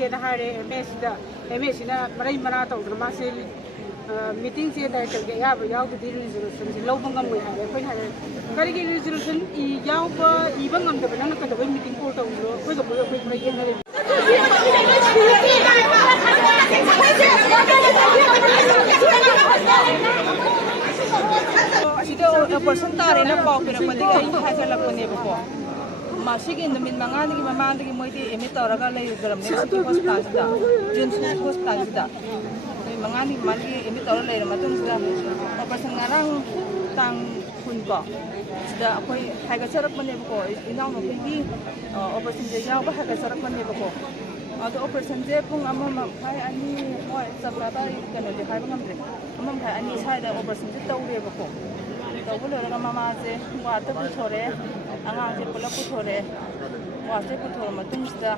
ꯆꯠꯁꯦꯅ ꯍꯥꯏꯔꯦ ꯑꯦꯝ ꯑꯦꯁꯤꯅ ꯃꯔꯩ ꯃꯔꯥ ꯇꯧꯗꯅ ꯃꯥꯁꯦ ꯃꯤꯇꯤꯡꯁꯦ ꯗꯥꯏꯔꯦꯛꯇꯔꯒꯤ ꯑꯌꯥꯕ ꯌꯥꯎꯗꯗꯤ ꯔꯤꯖꯣꯂꯨꯁꯟꯁꯦ ꯂꯧꯕ ꯉꯝꯃꯣꯏ ꯍꯥꯏꯔꯦ ꯑꯩꯈꯣꯏꯅ ꯍꯥꯏꯔꯦ ꯀꯔꯤꯒꯤ ꯔꯤꯖꯣꯂꯨꯁꯟ ꯏꯕ ꯉꯝꯗꯕ ꯅꯪꯅ ꯀꯩꯗꯧꯕꯩ ꯃꯤꯇꯤꯡ ꯀꯣꯜ ꯇꯧꯔꯤꯅꯣ ꯑꯩꯈꯣꯏꯒ ꯑꯩꯈꯣꯏ ꯈꯔ ꯌꯦꯠꯅꯔꯦ ꯑꯁꯤꯗ ꯑꯣꯄꯔꯦꯁꯟ ꯇꯥꯔꯦꯅ ꯄꯥꯎ ꯄꯤꯔꯛꯄꯗꯒꯤ ꯑꯩ ꯍꯥꯏꯒꯠꯂꯛꯄꯅꯦꯕꯀꯣ ꯃꯁꯤꯒꯤ ꯅꯨꯃꯤꯠ 5ꯅꯤꯒꯤ ꯃꯃꯥꯡꯗꯒꯤ ꯃꯣꯏꯗꯤ ꯑꯦꯗꯃꯤꯠ ꯇꯧꯔꯒ ꯂꯩꯔꯝꯅꯦꯕ ꯁꯤꯒꯤ ꯍꯣꯁꯄꯤꯇꯥꯜꯁꯤꯗ ꯖꯤꯝꯁ ꯍꯣꯁꯄꯤꯇꯥꯜꯁꯤꯗ ꯅꯨꯃꯤꯠ 5ꯅꯤꯒꯤ ꯃꯃꯥꯡꯗꯒꯤ ꯑꯦꯗꯃꯤꯠ ꯇꯧꯔꯒ ꯂꯩꯔ ꯃꯇꯨꯡꯁꯤꯗ ꯑꯣꯄꯔꯦꯁꯟ ꯉꯔꯥꯡ ꯇꯥꯡ 10 ꯀꯣ ꯁꯤꯗ ꯑꯩꯈꯣꯏ ꯍꯥꯏꯒꯠꯆꯔꯛꯄꯅꯦꯕꯀꯣ ꯏꯅꯥꯎꯅꯨꯄꯤꯒꯤ ꯑꯣꯄꯔꯦꯁꯟꯁꯦ ꯌꯥꯎꯕ ꯍꯥꯏꯒꯠꯆꯔꯛꯄꯅꯦꯕꯀꯣ ꯑꯗꯣ ꯑꯣꯄꯔꯦꯁꯟꯁꯦ ꯄꯨꯡ 1:30 2 ꯍꯣꯏ ꯆꯞ ꯆꯥꯕ ꯀꯩꯅꯣꯗꯤ ꯍꯥꯏꯕ ꯉꯝꯗ꯭ꯔꯦ 1:30 2 ꯁ꯭ꯋꯥꯏꯗ ꯑꯣꯄꯔꯦꯁꯟꯁꯦ ꯇꯧꯔꯦꯕꯀꯣ ꯇꯧꯕ ꯂꯣꯏꯔꯒ ꯃꯃꯥꯁꯦ ꯋꯥꯔꯗꯇ ꯄꯨꯊꯣꯔꯛꯑꯦ ꯑꯉꯥꯡꯁꯦ ꯄꯨꯂꯞ ꯄꯨꯊꯣꯔꯛꯑꯦ ꯋꯥꯔꯗꯇ ꯄꯨꯊꯣꯔꯛꯑ ꯃꯇꯨꯡꯁꯤꯗ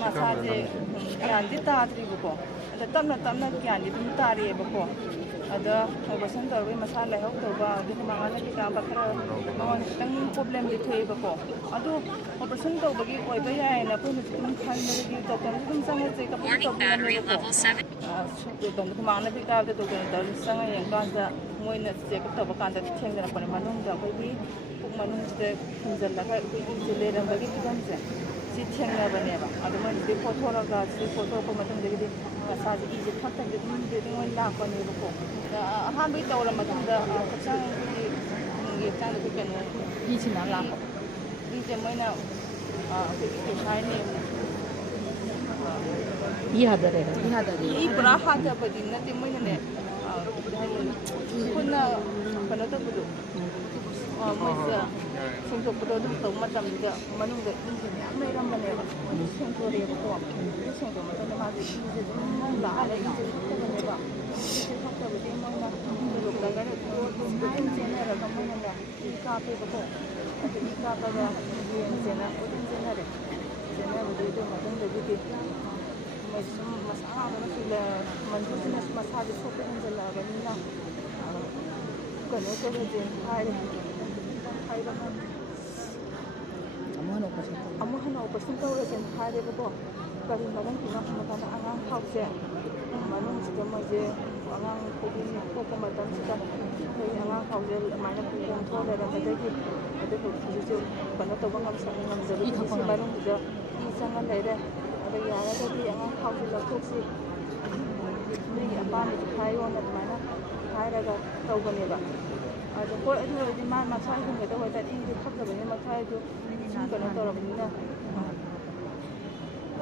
ꯃꯁꯥꯁꯦ ꯒ꯭ꯌꯥꯟꯗꯤ ꯇꯥꯗ꯭ꯔꯤꯕꯀꯣ ꯑꯗ ꯇꯞꯅ ꯇꯞꯅ ꯒ꯭ꯌꯥꯟꯗꯤ ꯑꯗꯨꯝ ꯇꯥꯔꯤꯑꯦꯕꯀꯣ ꯑꯗ ꯑꯣꯄꯔꯦꯁꯟ ꯇꯧꯔꯒ ꯃꯁꯥ ꯂꯥꯏꯍꯧ ꯇꯧꯕ ꯑꯗꯒꯤ ꯃꯉꯥꯅ ꯀꯥꯕ ꯈꯔ ꯃꯉꯣꯟꯗ ꯈꯤꯇꯪ ꯄ꯭ꯔꯣꯕ꯭ꯂꯦꯝꯗꯤ ꯊꯣꯛꯑꯦꯕꯀꯣ ꯑꯗꯨ ꯑꯣꯄꯔꯦꯁꯟ ꯇꯧꯕꯒꯤ ꯑꯣꯏꯕ ꯌꯥꯏꯅ ꯑꯩꯈꯣꯏꯅ ꯑꯗꯨꯝ ꯈꯟꯕꯗꯒꯤ ꯗꯣꯛꯇꯔꯅ ꯑꯗꯨꯝ ꯆꯪꯉ ꯆꯦꯛꯑꯞ ꯇꯧꯕꯤꯔꯝꯃꯦꯕꯀꯣ ꯃꯥꯡꯅꯕꯤ ꯀꯥꯕꯗ ꯗꯣꯛꯇꯔꯅ ꯆꯪꯉ ꯌꯦꯡꯀꯥꯟꯗ ꯃꯣꯏꯅ ꯆꯦꯛꯑꯞ ꯇꯧꯕ ꯀꯥꯟꯗ ꯊꯦꯡꯅꯔꯛꯄꯅꯦ ꯃꯅꯨꯡꯗ ꯑꯩꯈꯣꯏꯒꯤ ꯄꯨꯛ ꯃꯅꯨꯡꯁꯤꯗ ꯐꯨꯟꯖꯜꯂꯒ ꯑꯩꯈꯣꯏꯒꯤ ꯏꯁꯦ ꯂꯩꯔꯝꯕꯒꯤ ꯐꯤꯕꯝꯁꯦ ꯁꯤ ꯊꯦꯡꯅꯕꯅꯦꯕ ꯑꯗꯨ ꯃꯣꯏꯅꯗꯤ ꯈꯣꯠꯊꯣꯔꯒ ꯁꯤ ꯈꯣꯠꯊꯣꯔꯛꯄ ꯃꯇꯨꯡꯗꯒꯤꯗꯤ ꯃꯁꯥꯁꯦ ꯏꯁꯦ ꯐꯠꯇꯕꯤꯗ ꯑꯗꯨꯝ ꯃꯣꯏ ꯂꯥꯛꯄꯅꯦꯕꯀꯣ ꯑꯍꯥꯟꯕꯒꯤ ꯇꯧꯔ ꯃꯇꯨꯡꯗ ꯍꯛꯆꯥꯡꯒꯤ ꯍꯛꯆꯥꯡꯗ ꯑꯩꯈꯣই ꯀꯩꯅꯣ ꯏꯁꯤꯅ ꯂꯥꯛꯄ ꯏꯁꯦ ꯃꯣꯏꯅ ꯑꯩꯈꯣꯏꯒꯤ ꯀꯩ ꯍꯥꯏꯅꯤ 이 pura hada badi na te moina ne kuna kana ta budu moisa singto budu dum to matam da manung da inji yam mai ram bane ba singto re ko singto matam ma ji ji dum la ala ji ko ne ba singto ta badi moina lu da ga ko dum jena ra kam moina da ka pe ba ko ka ka ga jena udin jena re jena badi dum matam da ji مسألة مثل منجوز ناس مساعد الصوت ينزل بنينا كانوا كذا هاي أموهنا وبسنت ورجين هاي بقى كريم بدن كنا مثلا أنا خاصة منهم سيدا مجيء أنا كذي فوق مدام سيدا كذي أنا خاصة ما نقول كنترول هذا مدري هذا كذي كنا تبغى نمسك نمزل كذي منهم سيدا إنسان غيره ꯌꯥꯔꯒꯗꯤ ꯑꯉꯥꯡ ꯈꯥꯎꯁꯤ ꯂꯧꯊꯣꯛꯁꯤ ꯃꯤꯒꯤ ꯑꯄꯥꯝꯕꯁꯨ ꯍꯥꯏꯌꯣꯅ ꯑꯗꯨꯃꯥꯏꯅ ꯍꯥꯏꯔꯒ ꯇꯧꯕꯅꯦꯕ ꯑꯗꯣ ꯍꯣꯏ ꯑꯗꯨ ꯑꯣꯏꯔꯗꯤ ꯃꯥ ꯃꯁꯥ ꯍꯤꯡꯒꯗꯕ ꯑꯣꯏꯇꯥꯔꯗꯤ ꯏꯗꯤ ꯐꯠꯇꯕꯅꯤꯅ ꯃꯁꯥꯗꯨ ꯁꯨꯝ ꯀꯩꯅꯣ ꯇꯧꯔꯕꯅꯤꯅ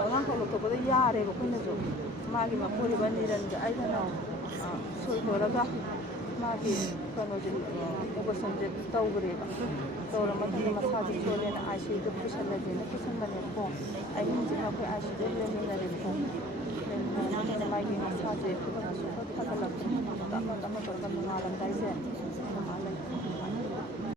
ꯑꯉꯥꯡ ꯈꯥꯎ ꯂꯧꯊꯣꯛꯄꯗ ꯌꯥꯔꯦꯕ ꯑꯩꯈꯣꯏꯅꯁꯨ ꯃꯥꯒꯤ ꯃꯄꯨꯔꯤꯕ ꯅꯤꯔꯟꯒ ꯑꯩꯒꯅ ꯁꯣꯏꯊꯣꯔꯒ ꯃꯥꯒꯤ ꯀꯩꯅꯣꯁꯦ ꯑꯣꯄꯔꯦꯁꯟꯁꯦ ꯇꯧꯈ꯭ꯔꯦꯕ ꯇꯧꯔ ꯃꯇꯨꯡꯗ ꯃꯁꯥꯁꯦ ꯁꯣꯜꯂꯦꯅ ICUꯗ ꯄꯨꯁꯜꯂꯁꯦꯅ ꯄꯨꯁꯟꯕꯅꯦꯕꯀꯣ ꯑꯍꯤꯡꯁꯤꯅ ꯑꯩꯈꯣꯏ ICUꯗ ꯂꯩꯃꯤꯟꯅꯔꯦꯕꯀꯣ ꯂꯩꯃꯤꯟꯅꯔ ꯃꯇꯨꯡꯗ ꯃꯥꯒꯤ ꯃꯁꯥꯁꯦ ꯐꯒꯠꯂꯛꯄ ꯇꯞꯅ ꯇꯞꯅ ꯇꯧꯔꯒ ꯅꯣꯡꯉꯥꯜꯂꯝꯗꯥꯏꯁꯦ